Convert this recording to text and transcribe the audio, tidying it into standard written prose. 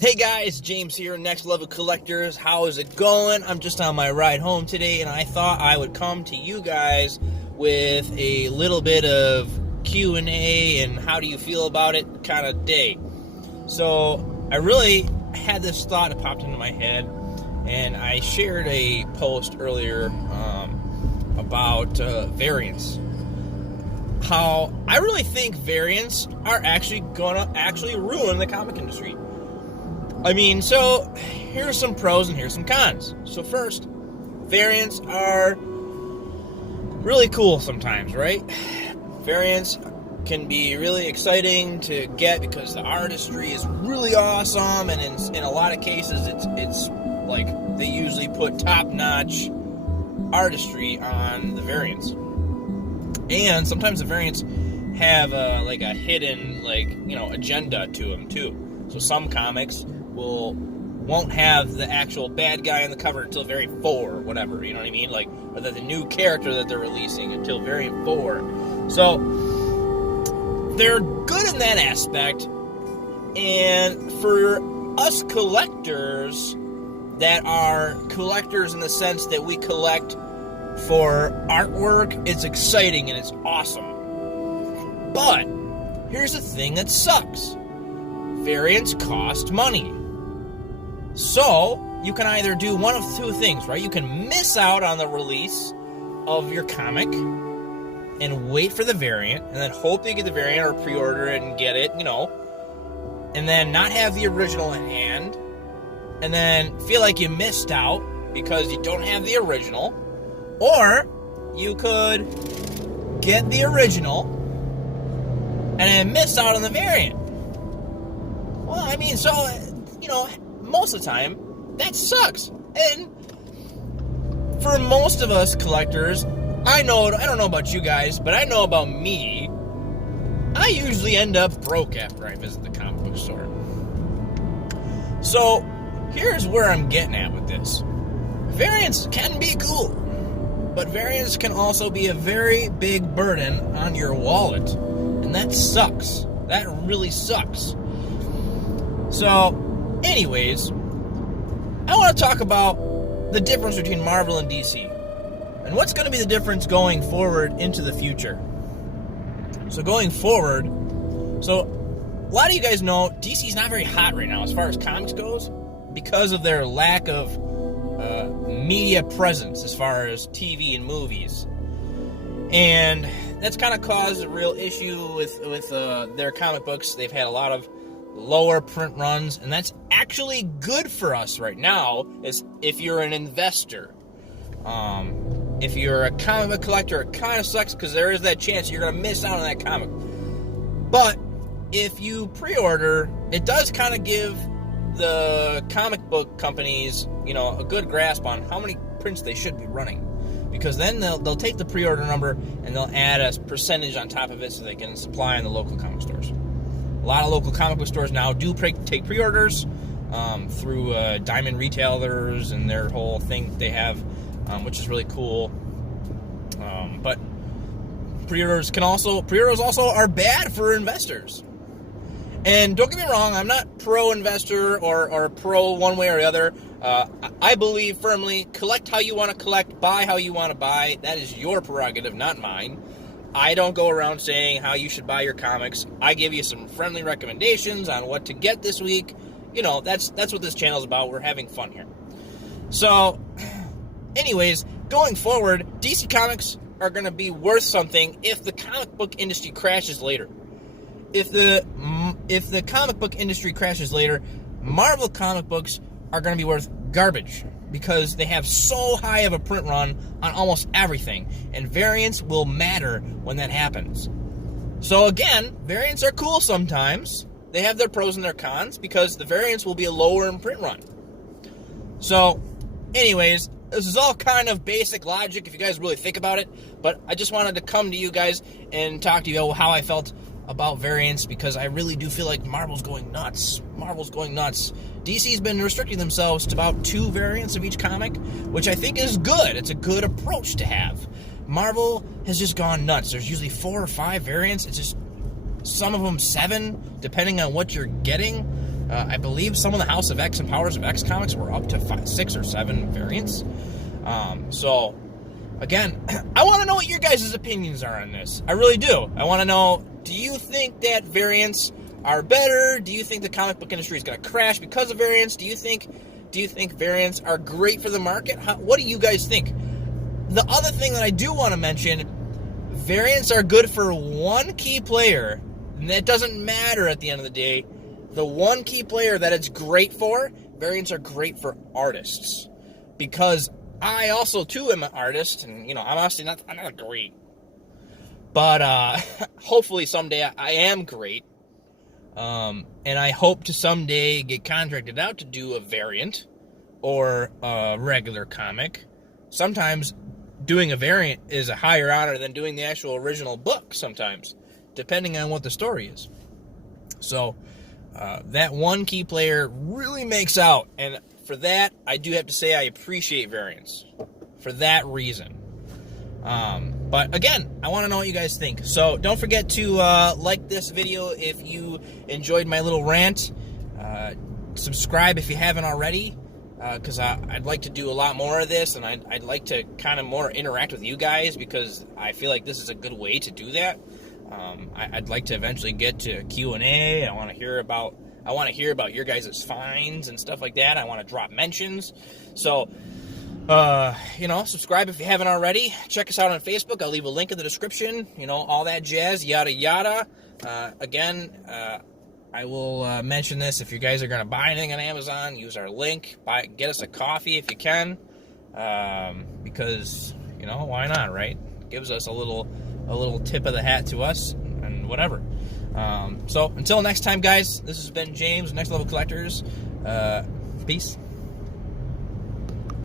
Hey guys, James here, Next Level Collectors. How is it going? I'm just on my ride home today, and I thought I would come to you guys with a little bit of Q&A and how do you feel about it kind of day. So I really had this thought that popped into my head, and I shared a post earlier about variants. How I really think variants are actually gonna ruin the comic industry. I mean, so here's some pros and here's some cons. So first, variants are really cool sometimes, right? Variants can be really exciting to get because the artistry is really awesome, and in a lot of cases, it's like they usually put top-notch artistry on the variants. And sometimes the variants have a hidden agenda to them too. So some comics won't have the actual bad guy on the cover until variant 4 or whatever, you know what I mean? Or the new character that they're releasing until variant 4. So they're good in that aspect. And for us collectors that are collectors in the sense that we collect for artwork, it's exciting and it's awesome. But here's the thing that sucks. Variants cost money. So, you can either do one of two things, right? You can miss out on the release of your comic and wait for the variant, and then hope you get the variant or pre-order it and get it, and then not have the original in hand, and then feel like you missed out because you don't have the original. Or, you could get the original and then miss out on the variant. Well, I mean, so, most of the time, that sucks. And for most of us collectors, I don't know about you guys, but I know about me, I usually end up broke after I visit the comic book store. So, here's where I'm getting at with this. Variants can be cool, but variants can also be a very big burden on your wallet. And that sucks. That really sucks. So, anyways, I want to talk about the difference between Marvel and DC. And what's going to be the difference going forward into the future. So going forward, a lot of you guys know DC's not very hot right now as far as comics goes because of their lack of media presence as far as TV and movies. And that's kind of caused a real issue with their comic books. They've had a lot of lower print runs, and that's actually good for us right now is if you're an investor. If you're a comic book collector, it kind of sucks because there is that chance you're going to miss out on that comic. But if you pre-order, it does kind of give the comic book companies, a good grasp on how many prints they should be running. Because then they'll take the pre-order number and they'll add a percentage on top of it so they can supply in the local comic stores. A lot of local comic book stores now do take pre-orders through Diamond Retailers and their whole thing they have, which is really cool. But pre-orders also are bad for investors. And don't get me wrong, I'm not pro-investor or pro one way or the other. I believe firmly, collect how you want to collect, buy how you want to buy. That is your prerogative, not mine. I don't go around saying how you should buy your comics. I give you some friendly recommendations on what to get this week. That's what this channel is about. We're having fun here. So, anyways, going forward, DC Comics are going to be worth something if the comic book industry crashes later. If the comic book industry crashes later, Marvel comic books are going to be worth garbage because they have so high of a print run on almost everything, and variants will matter when that happens. So again, variants are cool sometimes. They have their pros and their cons because the variants will be a lower in print run. So, anyways, this is all kind of basic logic if you guys really think about it, but I just wanted to come to you guys and talk to you about how I felt about variants because I really do feel like Marvel's going nuts. DC's been restricting themselves to about 2 variants of each comic, which I think is good. It's a good approach to have. Marvel has just gone nuts. There's usually 4 or 5 variants. It's just some of them 7, depending on what you're getting. I believe some of the House of X and Powers of X comics were up to 6 or 7 variants. So, again, I want to know what your guys' opinions are on this. I really do. I want to know, do you think that variants are better? Do you think the comic book industry is going to crash because of variants? Do you think variants are great for the market? What do you guys think? The other thing that I do want to mention, variants are good for one key player, and that doesn't matter at the end of the day. The one key player that it's great for, variants are great for artists. Because I also, too, am an artist, and, I'm honestly I'm not great. But hopefully someday I am great. And I hope to someday get contracted out to do a variant or a regular comic. Sometimes doing a variant is a higher honor than doing the actual original book sometimes, depending on what the story is. So, that one key player really makes out, and for that, I do have to say I appreciate variants for that reason. But again, I want to know what you guys think. So don't forget to like this video if you enjoyed my little rant. Subscribe if you haven't already, because I'd like to do a lot more of this, and I'd like to kind of more interact with you guys, because I feel like this is a good way to do that. I'd like to eventually get to Q&A. I want to hear about your guys' finds and stuff like that. I want to drop mentions. So, subscribe if you haven't already. Check us out on Facebook. I'll leave a link in the description. All that jazz, yada, yada. Again, I will mention this. If you guys are going to buy anything on Amazon, use our link. Get us a coffee if you can. Because, why not, right? Gives us a little tip of the hat to us and whatever. So until next time, guys, this has been James, Next Level Collectors. Peace.